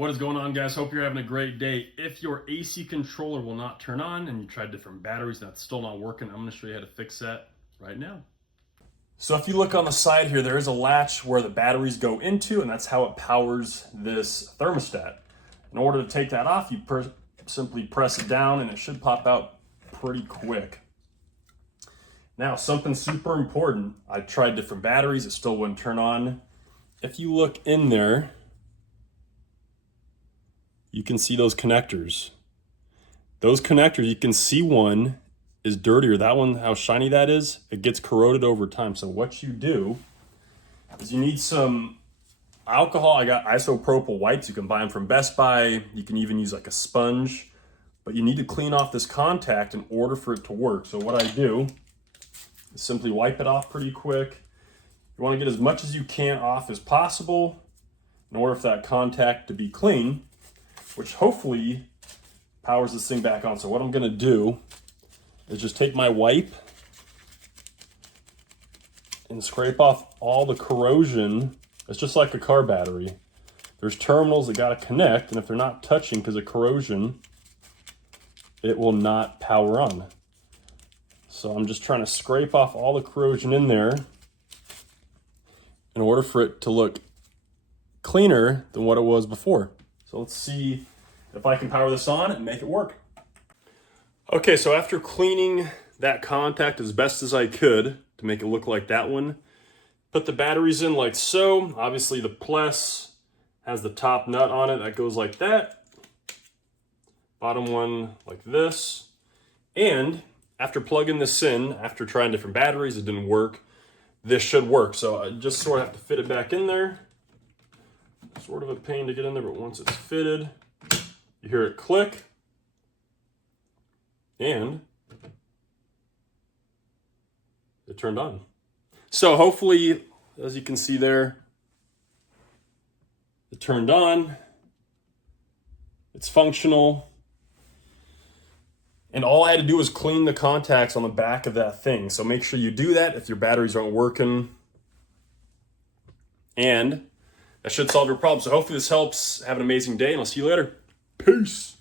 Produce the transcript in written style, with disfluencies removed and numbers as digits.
What is going on, guys? Hope you're having a great day. If your AC controller will not turn on and you tried different batteries and that's still not working, I'm going to show you how to fix that right now. So if you look on the side here, there is a latch where the batteries go into, and that's how it powers this thermostat. In order to take that off, you simply press it down and it should pop out pretty quick. Now, something super important. I tried different batteries, it still wouldn't turn on. If you look in there, you can see those connectors. Those connectors, you can see one is dirtier. That one, how shiny that is, it gets corroded over time. So what you do is you need some alcohol. I got isopropyl wipes. You can buy them from Best Buy. You can even use like a sponge, but you need to clean off this contact in order for it to work. So what I do is simply wipe it off pretty quick. You want to get as much as you can off as possible in order for that contact to be clean, which hopefully powers this thing back on. So what I'm gonna do is just take my wipe and scrape off all the corrosion. It's just like a car battery. There's terminals that gotta connect, and if they're not touching because of corrosion, it will not power on. So I'm just trying to scrape off all the corrosion in there in order for it to look cleaner than what it was before. So let's see if I can power this on and make it work. Okay, so after cleaning that contact as best as I could to make it look like that one, put the batteries in like so. Obviously the plus has the top nut on it that goes like that. Bottom one like this. And after plugging this in, after trying different batteries, it didn't work. This should work. So I just sort of have to fit it back in there. Sort of a pain to get in there, but once it's fitted, you hear it click, and it turned on. So hopefully, as you can see there, it turned on. It's functional. And all I had to do was clean the contacts on the back of that thing. So make sure you do that if your batteries aren't working. And that should solve your problem. So hopefully this helps. Have an amazing day, and I'll see you later. Peace.